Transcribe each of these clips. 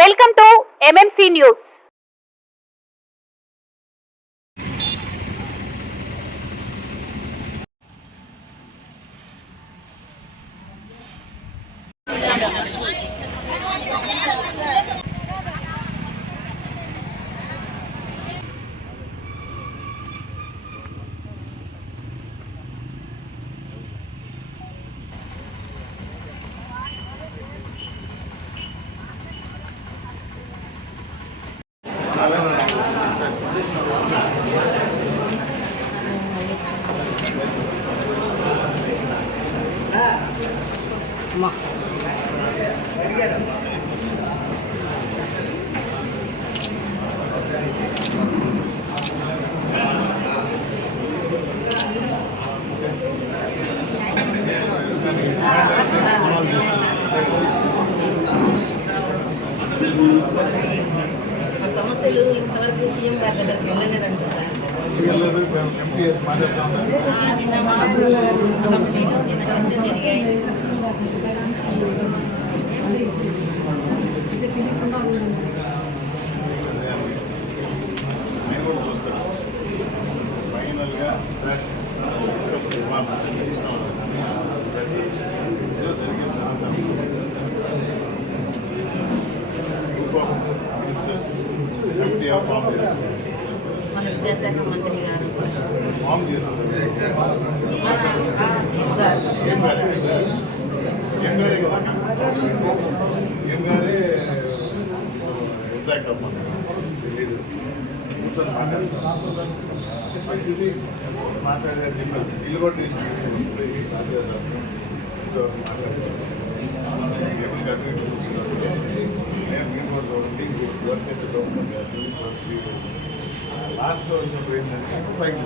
Welcome to MMC news. సమస్యలు ఇంతవరకు CM గారి దగ్గరికి వెళ్ళలేదంట సార్. నిన్న కంపెనీలో నిన్న చర్చ జరిగాయి. మన విద్యాశాఖ మంత్రి గారు మాట్లాడే ఇల్లు కూడా లాస్ట్ వచ్చినప్పుడు ఏంటంటే పైకి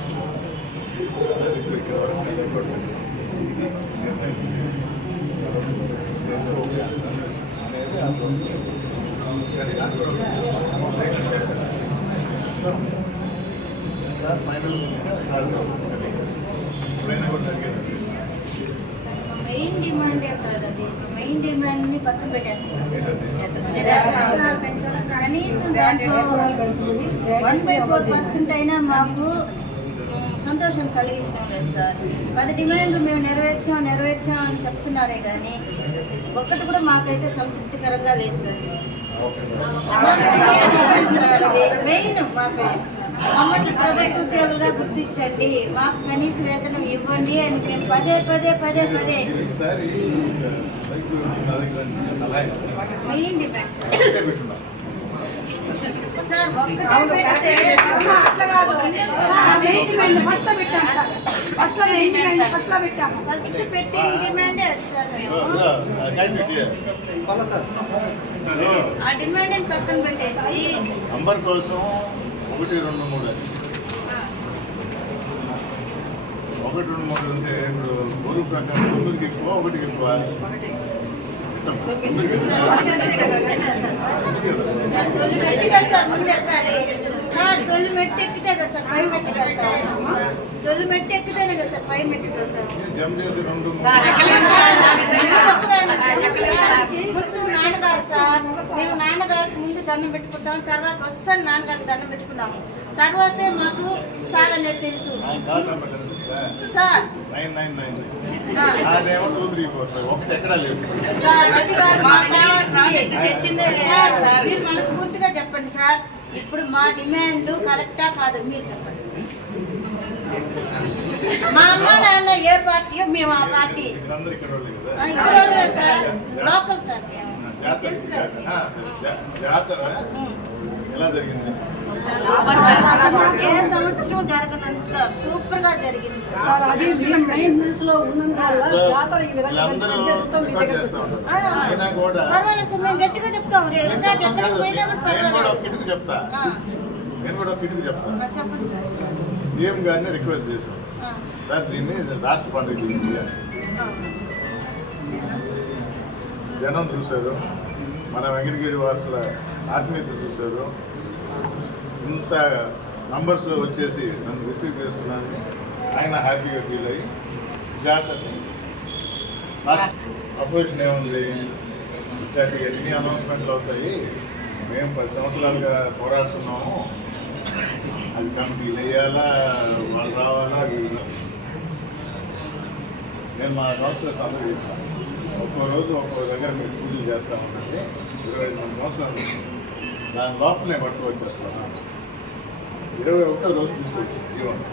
సార్ ఫైనల్ సార్ ఎప్పుడైనా కూడా జరిగేది మెయిన్ డిమాండ్ సార్. అది మెయిన్ డిమాండ్ ని పక్కన పెట్టేస్తారు. కనీసం దాంట్లో 1/4% అయినా మాకు సంతోషం కలిగించడం లేదు సార్. 10 డిమాండ్లు మేము నెరవేర్చాం అని చెప్తున్నారే కానీ ఒక్కటి కూడా మాకైతే సంతృప్తికరంగా లేదు సార్. సార్ అది మెయిన్ మాకు మమ్మల్ని ప్రభుత్వ ఉద్యోగులుగా గుర్తించండి, మాకు కనీస వేతనం ఇవ్వండి అని మేము పదే మెయిన్ డిమాండ్ సార్. ఫస్ట్ పెట్టిన డిమాండే సార్. మేము ఆ డిమాండ్ పక్కన పెట్టేసి నంబర్ కోసం 1, 2, 3 1, 2, 3 అంటే ఇప్పుడు బోరు ప్రకారం 9కి ఎక్కువ 1కి ఎక్కువ తొలి మెట్టి కదా సార్ ముందు ఎక్కాలి సార్. తొలి మెట్టి ఎక్కితే కదా సార్ పై మెట్టికి వెళ్తాము. తొలి మెట్టి ఎక్కితేనే కదా సార్ పై మెట్టికి వెళ్తాము. ముందు నాన్నగారు సార్, మేము నాన్నగారికి ముందు దండం పెట్టుకుంటాము, తర్వాత వస్తాను నాన్నగారికి దండం పెట్టుకున్నాము, తర్వాతే మాకు సార్ అనేది తెలుసు సార్. సార్ అది కాదు మాకు కావాల్సింది. మీరు మనస్ఫూర్తిగా చెప్పండి సార్. ఇప్పుడు మా డిమాండ్ కరెక్టా కాదు మీరు చెప్పండి సార్. మా అమ్మ నాన్న ఏ పార్టీ మేము ఆ పార్టీ. ఇప్పుడు సార్ లోకల్ సార్ మేము తెలుసు కదా. ఎలా జరిగింది? ఏ సంవత్సరం జరగనంత సూపర్ గా జరిగింది పర్వాలేదు సార్. మేము గట్టిగా చెప్తాం. రికార్డు ఎక్కడికి పోయినా కూడా పర్వాలేదు. చెప్తా నేను కూడా పిటికి చెప్తాను. చెప్పండి సార్. సీఎం గారిని రిక్వెస్ట్ చేశాం సార్, దీన్ని రాష్ట్ర పండుగ చేయండి. జనం చూశారు, మన వెంకటగిరి వాసుల ఆత్మీయత చూశారు. ఇంత నంబర్స్లో వచ్చేసి నన్ను రిసీవ్ చేసుకున్నాను. ఆయన హ్యాపీగా ఫీల్ అయ్యి జాతర అపోజిషన్ ఏముంది, ఇట్లాంటి ఎన్ని అనౌన్స్మెంట్లు అవుతాయి. మేము 10 సంవత్సరాలుగా పోరాడుతున్నాము. అది కమిటీలు వేయాలా, వాళ్ళు రావాలా, వీళ్ళు. నేను మా కౌన్సిలర్స్ అందరూ చెప్తాను, ఒక్కో రోజు ఒక్కో దగ్గర మీరు పూజలు చేస్తామంటే 25 మంది కౌన్సిలర్లు దాని లోపలనే పట్టుకొచ్చేస్తాను. 21వ రోజు తీసుకొచ్చి జీవనం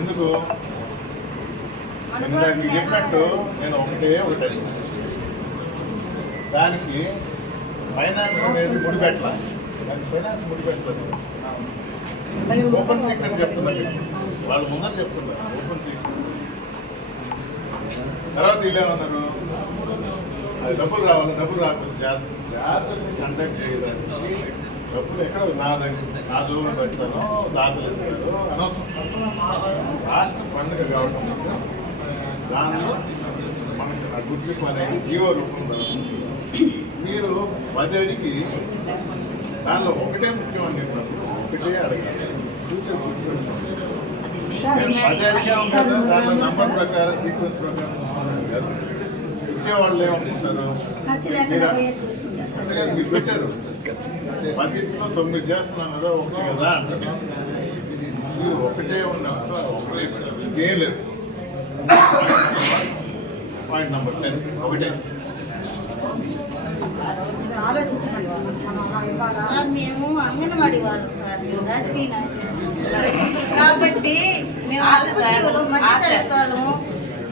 ఎందుకు ఇందాక మీకు చెప్పినట్టు నేను ఒకటే దానికి ఫైనాన్స్ అనేది ముడిపెట్టాల. దానికి ఫైనాన్స్ ముడిపెట్టలేదు. ఓపెన్ సీక్రెట్ చెప్తున్నారు, వాళ్ళు ముందర చెప్తున్నారు ఓపెన్ సీక్రెట్. తర్వాత వీళ్ళేమన్నారు, అది డబ్బులు రావాలి, డబ్బులు రాకపోతే జాతరని కండక్ట్ చేయడానికి డబ్బులు ఎక్కడ నా దగ్గర నా జోబులు పెడతాను, దాతలు ఇస్తారు అనవసరం. రాష్ట్ర పండుగ కావడం దానిలో మనకి నా గుర్తింపు అనేది జీవో రూపంలో మీరు 10 అడిగి దానిలో ఒకటే ముఖ్యం అని చెప్పినప్పుడు ఒకటే అడగాలి. ఫ్యూచర్ గుర్తుపెట్టుకోండి. 10 అడిగా ఉంటుంది, దాంట్లో నంబర్ ప్రకారం సీక్వెన్స్ ప్రకారం కాదు. ఇచ్చేవాళ్ళు ఏమనిపిస్తారు, మీరు పెట్టారు 10లో 9 చేస్తున్నాం కదా, ఒకటి కదా అంటారు. మీరు ఒకటే ఉన్నప్పుడు ఒకటే ఏం లేదు. పాయింట్ నెంబర్ 10 ఒకటే. సార్ మేము అంగన్వాడీ వాళ్ళు సార్, మేము రాజకీయ నాయకులు కాబట్టి మేము మధ్యతరగతులు.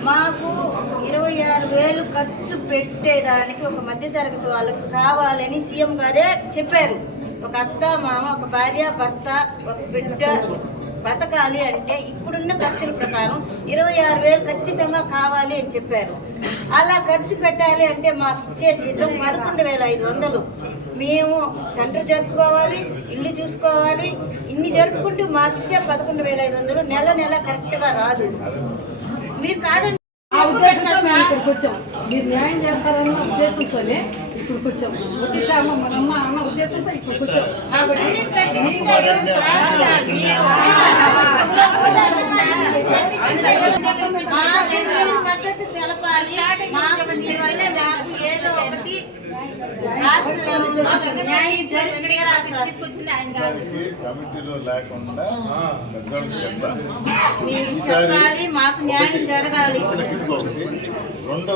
మాకు 26,000 ఖర్చు పెట్టేదానికి ఒక మధ్యతరగతి వాళ్ళకి కావాలని సీఎం గారే చెప్పారు. ఒక అత్త మామ, ఒక భార్య భర్త, ఒక బిడ్డ బతకాలి అంటే ఇప్పుడున్న ఖర్చుల ప్రకారం 26,000 ఖచ్చితంగా కావాలి అని చెప్పారు. అలా ఖర్చు పెట్టాలి అంటే మాకు ఇచ్చే జీతం 11,500. మేము సెంటర్ జరుపుకోవాలి, ఇల్లు చూసుకోవాలి, ఇన్ని జరుపుకుంటూ మాకు ఇచ్చే 11,500 నెల నెల కరెక్ట్గా రాదు. మీరు కాదండి, ఇక్కడికి వచ్చాం, మీరు న్యాయం చేస్తారన్న ఉద్దేశంతోనే ఇక్కడికి వచ్చాం. వచ్చాము మన అన్న ఉద్దేశంతో ఇక్కడికి వచ్చాం. పద్ధతి తెలపాలి. మాకు మీ వల్లే మాకు ఏదో ఒకటి రాష్ట్ర లెవెల్లో న్యాయం తీసుకొచ్చింది ఆయన కాదు. కమిటీలో లేకుండా మీరు చెప్పాలి, మాకు న్యాయం జరగాలి. రెండో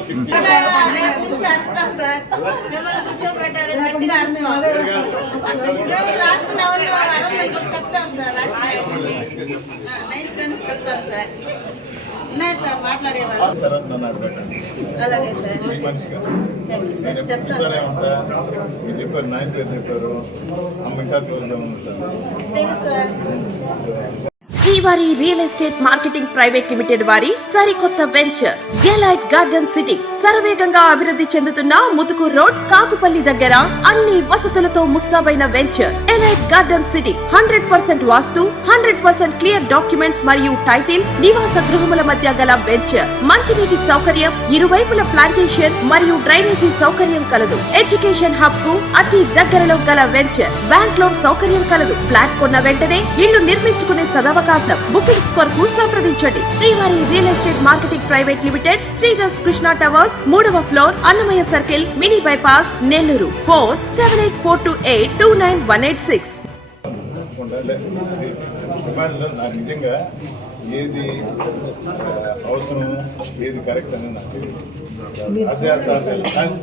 రేపు నుంచి అరుస్తాం సార్, మిమ్మల్ని కూర్చోబెట్టాలి, గట్టిగా అరుస్తాం. మేము రాష్ట్ర లెవెల్లో చెప్తాం సార్, రాష్ట్ర నైస్గానే చెప్తాం సార్. ఉన్నాయి సార్ మాట్లాడేవాళ్ళు. అలాగే సార్, థ్యాంక్ యూ సార్, చెప్తాను మీరు చెప్పారు, నాయకులు చెప్పారు, అమ్మ ఇంకా తెలుసు సార్. శ్రీవారి real estate marketing private limited వారి సరికొత్త వెంచర్ ఎలైట్ గార్డెన్ సిటీ శరవేగంగా అభివృద్ధి చెందుతున్న ముతుకూర్ రోడ్, కాకుపల్లి దగ్గర అన్ని వసతులతో ముస్తాబైన వెంచర్ ఎలైట్ గార్డెన్ సిటీ. 100% వాస్తు, 100% క్లియర్ డాక్యుమెంట్స్ మరియు టైటిల్, నివాస గృహముల మధ్య గల వెంచర్. మంచినీటి సౌకర్యం, ఇరువైపుల ప్లాంటేషన్ మరియు డ్రైనేజీ సౌకర్యం కలదు. ఎడ్యుకేషన్ హబ్ కు అతి దగ్గరలో గల వెంచర్. బ్యాంక్ లోన్ సౌకర్యం కలదు. ఫ్లాట్ కొన్న వెంటనే ఇల్లు నిర్మించుకునే సదవకాశం. బుకింగ్స్ కొరకు సంప్రదించండి. Srivari real estate marketing private limited, Sridhar's Krishna towers, 3వ floor, Annamayya circle, mini bypass, Nellore. Phone 7842829186. నాకు నిజంగా ఏది అవసరం, ఏది కరెక్ట్ అని నాకు తెలియదు.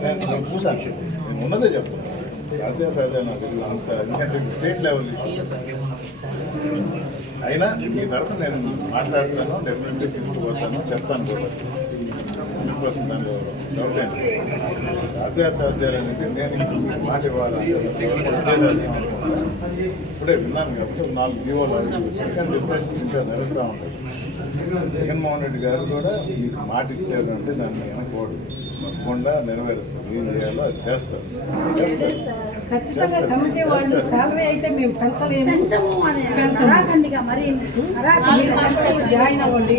నేను చూసాను, నేను ఉన్నదే చెప్తాను. సాధ్యాసాధ్యాలు నాకు తెలియదు అంత, ఎందుకంటే స్టేట్ లెవెల్ అయినా మీ తరఫున నేను మాట్లాడతాను, డెఫినెట్లీ తీసుకుపోతాను, చెప్తాను కూడా 100% దానిలో డౌట్ ఏంటి. సాధ్యాసాధ్యాలు అనేది నేను మాట ఇవ్వాలంటే ఇప్పుడే విన్నాను కాబట్టి 4 జీవోలు సెకండ్ డిస్కషన్స్ ఇంకా జరుగుతూ ఉంటాయి. జగన్మోహన్ రెడ్డి గారు కూడా మీకు మాట ఇచ్చారంటే దాన్ని వెనకూడదు, తప్పకుండా నెరవేరుస్తారు. ఏం చేయాలో అది చేస్తారు. ఖచ్చితంగా కమిటీ వాళ్ళు సాలరీ అయితే మేము పెంచలేము, జాయిన్ అవ్వండి.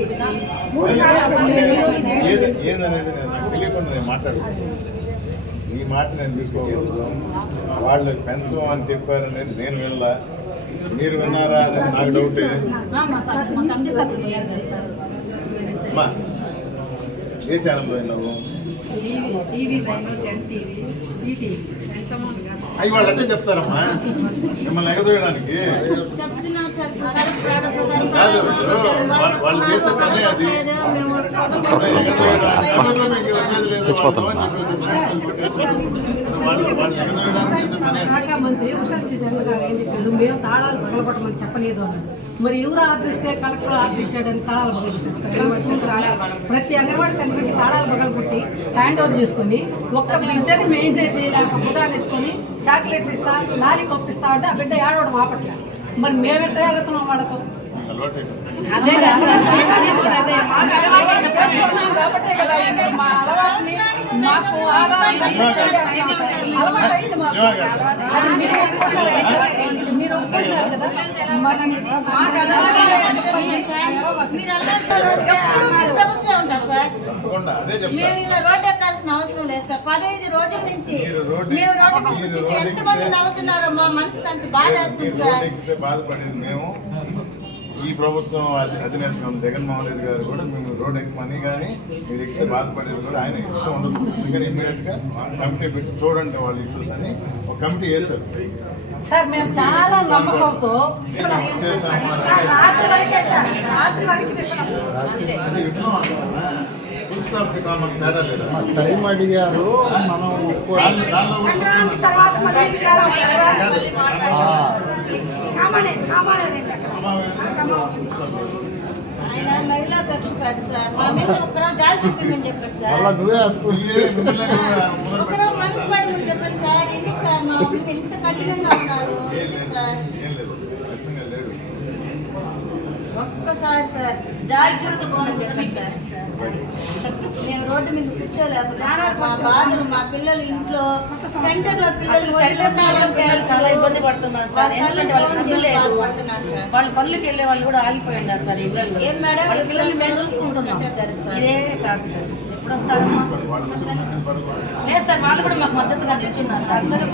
ఏదనేది నేను తెలియకుండా నేను మాట్లాడుతున్నాను. ఈ మాట నేను తీసుకోకూడదు. వాళ్ళు పెంచం అని చెప్పారనేది నేను వినలా, మీరు విన్నారా అనేది నాకు డౌటే. అమ్మా ఏ ఛానల్లో విన్నావు? టీవీ 10 టీవీ ఈటీవీ అవి వాళ్ళు అంటే చెప్తారమ్మా మిమ్మల్ని ఎగదోయడానికి. చెప్తున్నాం సార్ కాదు వాళ్ళు చేసే పని అది. శాఖ మంత్రి ఉషాశ్రీ చంద్ర గారు ఏం చెప్పారు, మేము తాళాలు పగలగొట్టమని చెప్పలేదు అన్నారు. మరి ఎవరు ఆర్డర్ ఇస్తే కలెక్టర్ ఆర్డర్ ఇచ్చాడని తాళాలు పగలగొట్టారు. ప్రతి అంగన్వాడీ సెంటర్కి తాళాలు పగలగొట్టి హ్యాండ్ ఓవర్ చేసుకుని ఒక్క బిడ్డని మెయింటైన్ చేయలేక బుధాన్ని ఎత్తుకొని చాక్లెట్స్ ఇస్తా లాలీపాప్ ఇస్తా అంటే ఆ బిడ్డ ఏడవడం ఆపట్లే. మరి మేమెట్లా వెళ్తున్నాం వాళ్ళతో? అదే కాబట్టే కదా మా అలవాటుని మాకు అలవాటైంది మాకు. అది మీరు ఒప్పుకుంటారు కదా. మరి మీరు ఎప్పుడు మీ ప్రభుత్వం ఉంటారు సార్. అదే చెప్తా. మేము ఇలా రోడ్డు ఎక్కాల్సిన అవసరం లేదు సార్. 15 రోజుల నుంచి మేము రోడ్డు మీద కూర్చుంటే ఎంతమంది నవ్వుతున్నారో మా మనసుకు అంత బాధ వేస్తుంది సార్. బాధపడేది మేము. ఈ ప్రభుత్వం అధినేత జగన్మోహన్ రెడ్డి గారు కూడా మేము రోడ్ ఎక్కమని కానీ మీరు ఎక్కితే బాధపడేది కూడా ఆయన ఇష్టం ఉండదు. అందుకని ఇమ్మీడియట్గా కమిటీ పెట్టి చూడండి వాళ్ళ ఇష్యూస్ అని ఒక కమిటీ వేశారు సార్. మేము చాలా నమ్మకంతో టైం అడిగారు మనం ఆయన మహిళా పక్షపాతి సార్. మా మీద ఒకరు జాలి చూపించమని చెప్పండి సార్. ఒకరు మనసు పడమని చెప్పండి సార్. ఎందుకు సార్ మా మీద ఇంత కఠినంగా ఉన్నారు? ఎందుకు సార్? ఒక్కసారి సార్ జాలి చూపించమని చెప్పండి సార్. మేము రోడ్డు మీద కూర్చోలేకపోతే మా బాధలు, మా పిల్లలు ఇంట్లో సెంటర్లో పిల్లలు చాలా ఇబ్బంది పడుతున్నారు సార్. ఎందుకంటే వాళ్ళకి పనులు లేదు. వాళ్ళ పనులకి వెళ్ళే వాళ్ళు కూడా ఆగిపోయి ఉన్నారు సార్. ఇళ్ళల్లో ఏం మేడం వాళ్ళ పిల్లల్ని మేము చూసుకుంటున్నాం. ఇదే కాదు సార్. ఎప్పుడు వస్తారమ్మా? లేదు సార్, వాళ్ళు కూడా మాకు మద్దతుగా నిల్చున్నారు సార్. అందరూ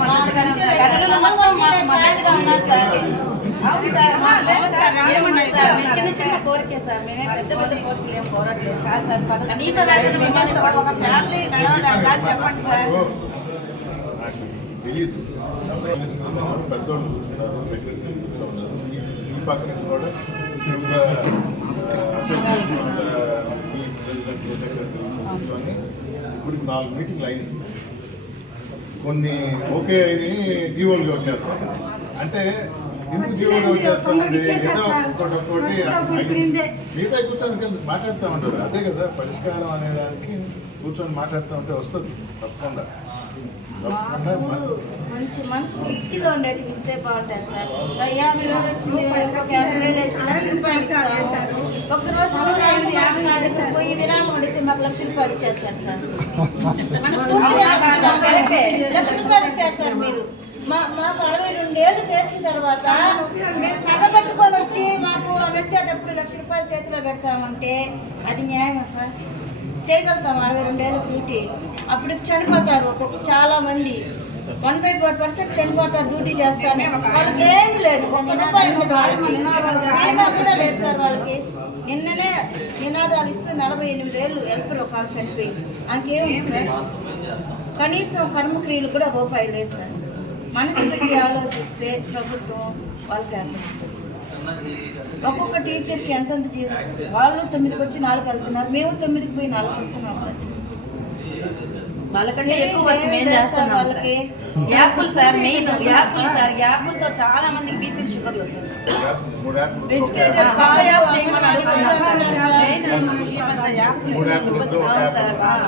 పిల్లలు మొత్తం మాకు మద్దతుగా ఉన్నారు సార్. అవును సార్, ఏమన్నారు సార్? మేము చిన్న చిన్న కోరికే సార్. మేమే పెద్ద పెద్ద కోరికలు ఏం కోరట్లేదు సార్. సార్ కనీసం ఒక ఫ్యామిలీ నడవాలి దాన్ని చెప్పండి సార్. తెలియదు పెద్దోళ్ళు ఈ పక్క నుంచి కూడా ఇప్పుడు 4 మీటింగ్లు అయినాయి. కొన్ని ఓకే అయినాయి, జీవోలుగా వచ్చేస్తాయి. అంటే ఎందుకు జీవోలుగా వచ్చేస్తామండి? ఏదో ఒక్కొక్కటి మిగతా కూర్చొని మాట్లాడుతూ ఉంటారు. అదే కదా పరిష్కారం అనేదానికి కూర్చొని మాట్లాడుతూ ఉంటే వస్తుంది తప్పకుండా. మంచి మనసు వృత్తిగా ఉండేది ఇస్తే బాగుంటుంది సార్. 50,000 వచ్చింది, 50,000 వేసి ₹1,00,000 ఇస్తారు. ఒక్కరోజు నా దగ్గర పోయి విరామం అడిగితే మాకు ₹1,00,000 ఇచ్చేస్తారు సార్. మనస్ఫూర్తిగా ₹1,00,000 ఇచ్చేస్తారు మీరు. మాకు 62 ఏళ్ళు చేసిన తర్వాత మేము కర్రబట్టుకొని వచ్చి మాకు నడిచేటప్పుడు ₹1,00,000 చేతిలో పెడతామంటే అది న్యాయమా సార్? చేయగలుగుతాం 62 ఏళ్ళ డ్యూటీ. అప్పుడు చనిపోతారు చాలా మంది. 1/4% చనిపోతారు డ్యూటీ చేస్తానే. వాళ్ళకి ఏమి లేదు, ₹1 ఉండదు వాళ్ళకి. బీమా కూడా లేదు సార్ వాళ్ళకి. నిన్ననే నినాదాలు ఇస్తూ 48 ఏళ్ళు హెల్పర్ ఒక చనిపోయి అంకేముంది సార్? కనీసం కర్మక్రియలు కూడా రూపాయి లేదు సార్. మనసు పెట్టి ఆలోచిస్తే ప్రభుత్వం వాళ్ళకి అర్థం. ఒక్కొక్క టీచర్కి ఎంతంత వాళ్ళు 9కి వచ్చి 4 వెళ్తున్నారు, మేము 9కి పోయి 4 వస్తున్నాం సార్. వాళ్ళకంటే ఎక్కువ వర్క్ మేము చేస్తాం వాళ్ళకి. యాప్లు సార్ మెయిన్ యాప్లు సార్. యాప్లతో చాలా మందికి బీపీ షుగర్లు వచ్చేస్తాయి.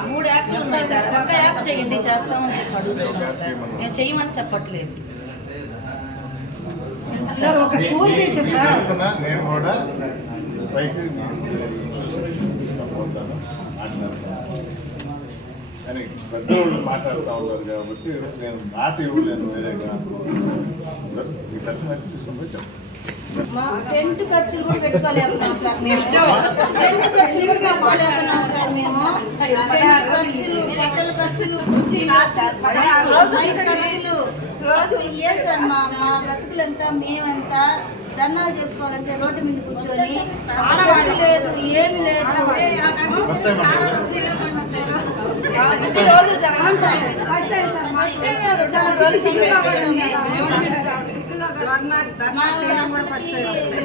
3 యాప్లు ఉన్నాయి సార్. ఒక యాప్ చేయండి చేస్తామని చెప్పి అడుగుతున్నాం సార్. నేను చేయమని చెప్పట్లేదు సార్. ఒక స్కూల్ టీచర్ సార్. నేను కూడా పైకి కానీ పెద్దవాళ్ళు మాట్లాడుతూ ఉన్నారు కాబట్టి నేను మాట ఇవ్వలేను. వేరేగా ఈ ఖర్చు మంచి తీసుకుని చెప్తాను. టెంట్ ఖర్చులు కూడా పెట్టుకోలేకున్నాం సార్. టెంట్ ఖర్చులు కూడా పెట్టుకోలేకున్నాం సార్. మేము టెంట్ ఖర్చులు, బట్టల ఖర్చులు, కుర్చీల ఖర్చులు, అసలు ఏం సార్ మా బతుకులంతా మేమంతా ధర్నాలు చేసుకోవాలంటే రోడ్డు మీద కూర్చొని చెట్టు లేదు ఏమి లేదు. ఫస్ట్ టైం అంటే ఇన్ని రోజులు జరగదు సార్.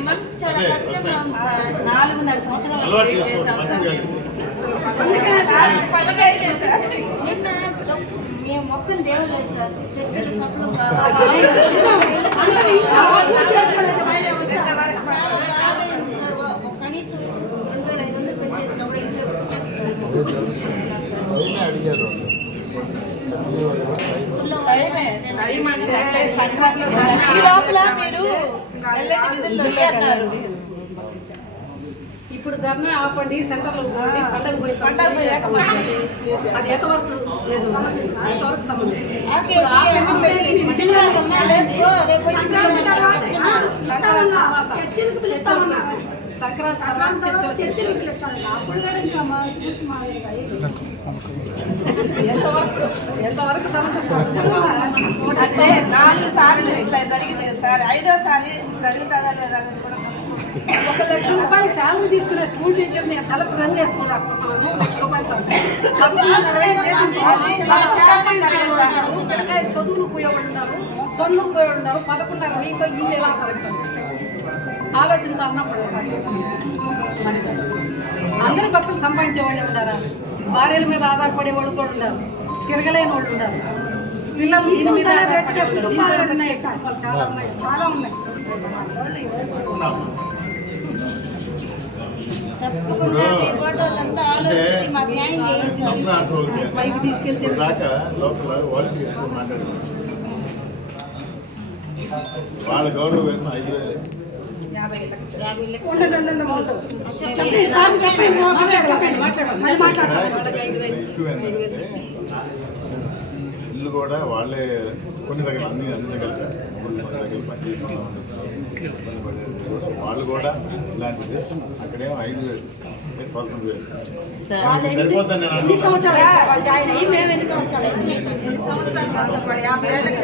మనసుకు చాలా కష్టంగా ఉంది సార్. 4.5 సంవత్సరాలు అలవాటు వెయిట్ చేసుకోండి, చేశాం మంచిగా సార్. ఫస్ట్ టైం చేశారు. నిన్న మేము మొక్కని దేవులేదు సార్. చర్చలు సభలు కావాలి కనీసం 2,500 పెంచేసినప్పుడు అయినా అడిగారు ఊర్లో ఈ లోపల మీరు వెళ్ళండి, విధుల్లో అన్నారు. ఇప్పుడు ధర్నా ఆపండి, సెంటర్లో పోండి, పండగ పోయి అది ఎంతవరకు నిజం సార్? ఎంతవరకు సమంజసం? సంక్రాంతి తర్వాత చర్చలు ఎంతవరకు సమంజసం? అంటే 4 సార్లు ఇట్లా జరిగింది కదా సార్. 5వ సారి జరుగుతుందా లేదా అనేది కూడా 1 లక్ష రూపాయలు శాలరీ తీసుకునే స్కూల్ టీచర్ నేను తలకు రన్ చేసుకోలేకపోతున్నాను. 1 లక్ష రూపాయలు చదువులు పోయేవాళ్ళు ఉన్నారు, పనులు పోయేవాళ్ళు ఉన్నారు. 11,500తో ఇల్లు ఎలా జరుగుతుంది? ఆలోచించాలన్నప్పుడు మనిషి అందరి భక్తులు సంపాదించే వాళ్ళే ఉన్నారా? భార్యల మీద ఆధారపడే వాళ్ళు కూడా ఉన్నారు, తిరగలేని వాళ్ళు ఉన్నారు, పిల్లలు దీని మీద ఆధారపడే వాళ్ళు చాలా ఉన్నాయి, చాలా ఉన్నాయి. తప్పకుండా రేపటోళ్ళంతా ఆలోచించి మాకు న్యాయం చేయండి సార్. పైకి తీసుకెళ్తే దాకా లోపల వాల్సీ మాట్లాడారు. వాళ్ళ గౌరవ వేతనం 5,000. ఇష్యూ ఏంటంటే ఇల్లు కూడా వాళ్ళే కొన్ని దగ్గర అన్ని దగ్గర దగ్గర పనిచేసిన వాళ్ళు కూడా ఇలాంటిది అక్కడేమో 5,000 12,000 సరిపోద్దని నేను అనుకుంటున్నాను. అక్కడ 5,000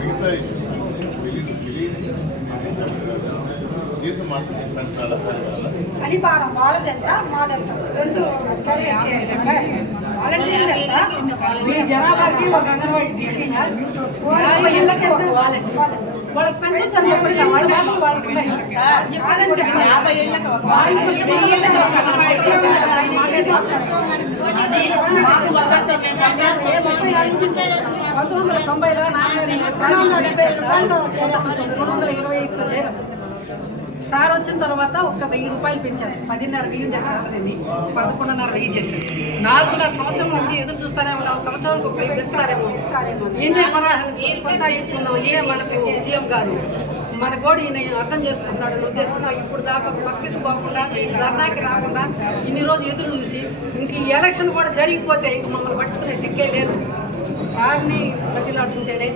మిగతా తెలియదు జీతం మాత్రం పెంచాలా అని భారం వాళ్ళదెంత మాదంత రెండు మీ జనాభాకి ఒక అంగన్వాడీ టీచర్ సార్, 50 ఇళ్ళకి ఒక వాలంటీర్. వాళ్ళకి పెన్షన్ చెప్పండి, వాళ్ళ మాత్రం వాళ్ళకి ఉన్నాయి. 50 ఏళ్ళకి ఒక మాకు వర్గంతో మేము 1990లో 225 లేరు. సార్ వచ్చిన తర్వాత ఒక 1,000 రూపాయలు పెంచారు. 10,500 ఉండే సాలరీని 11,500 చేశారు. 4.5 సంవత్సరం నుంచి ఎదురు చూస్తానే ఉన్నాం. సంవత్సరానికి ఒక 1,000 ఇస్తారేమో. ఈయన కొనసాగించుకుందాం. ఈయన మనకు సీఎం గారు మన గోడు ఈయన అర్థం చేసుకుంటున్నాడు అనే ఉద్దేశంతో ఇప్పుడు దాకా పక్కకి పోకుండా ధర్నాకి రాకుండా ఇన్ని రోజులు ఎదురు చూసి ఇంక ఈ ఎలక్షన్ కూడా జరిగిపోతే ఇంక మమ్మల్ని పట్టుకునే దిక్కే లేదు. సార్ని బతిలాడుతుంటేనే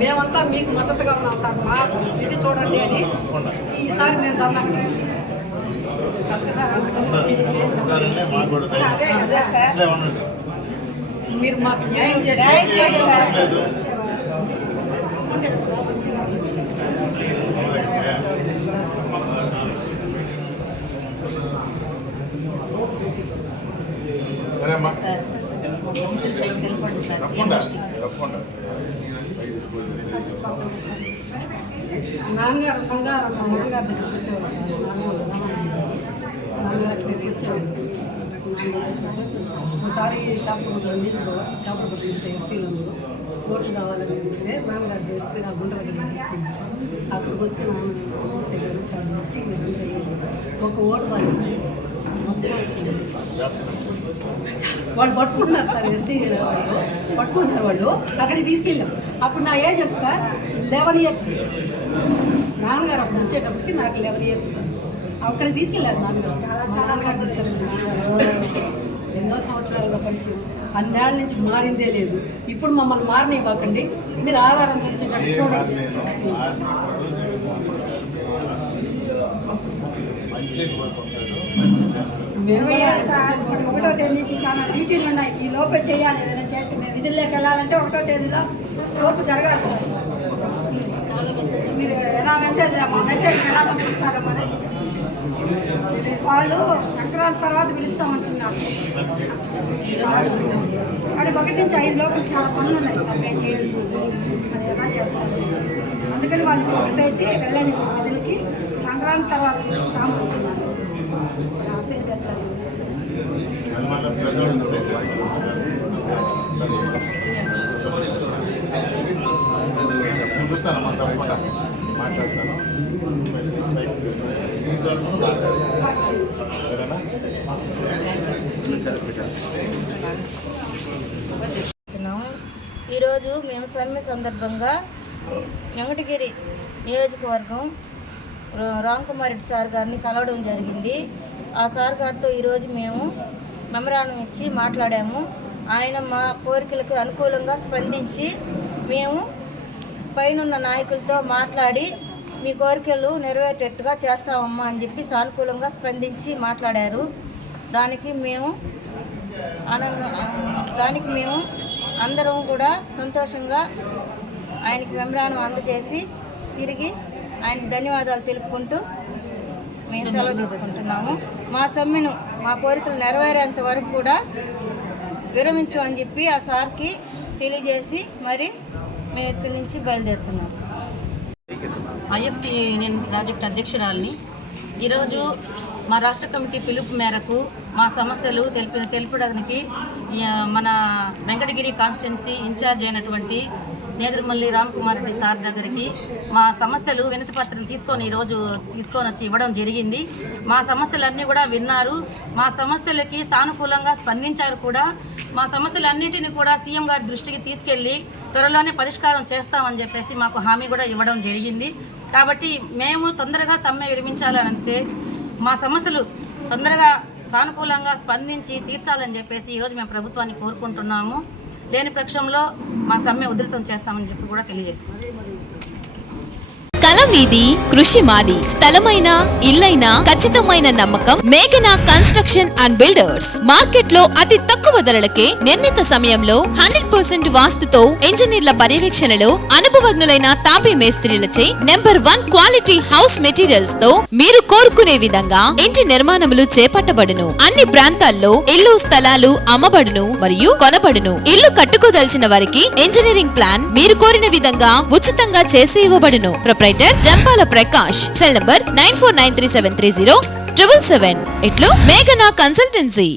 మేమంతా మీకు మద్దతుగా ఉన్నాం సార్, మా ఇది చూడండి అని ఈసారి నేను ధర్నాకి మీరు మాకు న్యాయం చేస్తే సరేమ్మా తెలుపండి సార్. తప్పకుండా తప్పకుండా నాన్నగారు బంగారు మా నాన్నగారి దగ్గరికి వచ్చేవారు నాన్నగారి దగ్గరికి వచ్చేవారు. ఒకసారి చేపలు కొట్టింటే ఎస్టీలో ఓట్లు కావాలని వస్తే నాన్నగారి దగ్గర గుంటల దగ్గర తీసుకుంటారు. అక్కడికి వచ్చి నాన్న వస్తే స్టార్ట్ చేసి ఒక ఓటు పాలిసి మొత్తం వచ్చింది. వాళ్ళు పట్టుకుంటున్నారు సార్, ఎస్టీ వాళ్ళు పట్టుకుంటున్నారు. వాళ్ళు అక్కడికి తీసుకెళ్ళాం. అప్పుడు నా ఏజ్ ఎంత సార్? 11 years. నాన్నగారు అప్పుడు వచ్చేటప్పటికి నాకు 11 years. అక్కడికి తీసుకెళ్ళారు నాన్నగారు. నాన్నగారు తీసుకెళ్ళారు. ఎన్నో సంవత్సరాలుగా పరిచయం, అన్నేళ్ళ నుంచి మారిందే లేదు. ఇప్పుడు మమ్మల్ని మారనివ్వకండి, మీరు ఆధారం వచ్చేటట్టు చూడండి. మేము 1వ తేదీ నుంచి చాలా డ్యూటీలు ఉన్నాయి. ఈ లోపే చేయాలి. ఏదైనా చేస్తే మేము విధుల్లోకి వెళ్ళాలంటే 1వ తేదీలో లోపు జరగాలి సార్. మీరు ఎలా మెసేజ్ ఎలా పంపిస్తారో మరి వాళ్ళు సంక్రాంతి తర్వాత పిలుస్తామంటున్నారు. కానీ 1 నుంచి 5 లోపల చాలా పనులు ఉన్నాయి సార్ మేము చేయాల్సింది. అది ఎలా చేస్తారు? అందుకని వాళ్ళు చెప్పేసి వెళ్ళండి విధులకి, సంక్రాంతి తర్వాత పిలుస్తామంటున్నారు. ఆపేది ఎట్లా? చూస్తానమ్మా, తప్పకుండా మాట్లాడతాను. సరేనా? ఈరోజు మేము సమ్మె సందర్భంగా వెంకటగిరి నియోజకవర్గం రామ్కుమార్ రెడ్డి సార్ గారిని కలవడం జరిగింది. ఆ సార్ గారితో ఈరోజు మేము మెమరాండం ఇచ్చి మాట్లాడాము. ఆయన మా కోరికలకు అనుకూలంగా స్పందించి మేము పైనున్న నాయకులతో మాట్లాడి మీ కోరికలు నెరవేరేటట్టుగా చేస్తామమ్మా అని చెప్పి సానుకూలంగా స్పందించి మాట్లాడారు. దానికి మేము అందరం కూడా సంతోషంగా ఆయనకి మెమరాండం అందజేసి తిరిగి ఆయనకు ధన్యవాదాలు తెలుపుకుంటూ మేము సెలవు తీసుకుంటున్నాము. మా సమ్మెను మా కోరికలు నెరవేరేంత వరకు కూడా విరమించమని చెప్పి ఆ సార్కి తెలియజేసి మరి మేము ఇక్కడి నుంచి బయలుదేరుతున్నాము. ఐఎఫ్టీ యూనియన్ ప్రాజెక్ట్ అధ్యక్షురాలిని. ఈరోజు మా రాష్ట్ర కమిటీ పిలుపు మేరకు మా సమస్యలు తెలుపడానికి మన వెంకటగిరి కాన్స్టిట్యున్సీ ఇన్ఛార్జ్ అయినటువంటి నేదురుమల్లి రామ్కుమార్ రెడ్డి సార్ దగ్గరికి మా సమస్యలు వినతిపత్రం ఈరోజు తీసుకొని వచ్చి ఇవ్వడం జరిగింది. మా సమస్యలన్నీ కూడా విన్నారు. మా సమస్యలకి సానుకూలంగా స్పందించారు కూడా. మా సమస్యలన్నింటినీ కూడా సీఎం గారి దృష్టికి తీసుకెళ్ళి త్వరలోనే పరిష్కారం చేస్తామని చెప్పేసి మాకు హామీ కూడా ఇవ్వడం జరిగింది. కాబట్టి మేము తొందరగా సమ్మె విరమించాలనిస్తే మా సమస్యలు తొందరగా సానుకూలంగా స్పందించి తీర్చాలని చెప్పేసి ఈరోజు మేము ప్రభుత్వాన్ని కోరుకుంటున్నాము. లేని పక్షంలో మా సమ్మె ఉధృతం చేస్తామని చెప్పి కూడా తెలియజేసుకుంటాం. కలం మీది, కృషి మాది. స్థలమైన, ఇల్లైనా ఖచ్చితమైన నమ్మకం మేఘనా కన్స్ట్రక్షన్ అండ్ బిల్డర్స్. మార్కెట్ లో అతి తక్కువ ధరలకే నిర్ణీత సమయంలో 100% వాస్తుతో ఇంజనీర్ల పర్యవేక్షణలో అనుభవజ్ఞులైన తాపీ మేస్త్రీలచే నెంబర్ 1 క్వాలిటీ హౌస్ మెటీరియల్స్ తో మీరు కోరుకునే విధంగా ఇంటి నిర్మాణములు చేపట్టబడును. అన్ని ప్రాంతాల్లో ఇల్లు స్థలాలు అమ్మబడును మరియు కొనబడును. ఇల్లు కట్టుకోదలిచిన వారికి ఇంజనీరింగ్ ప్లాన్ మీరు కోరిన విధంగా ఉచితంగా చేసి ఇవ్వబడును. Proprietor Jampala Prakash. Cell number 9493730777. ఇట్లు మేఘనా కన్సల్టెన్సీ.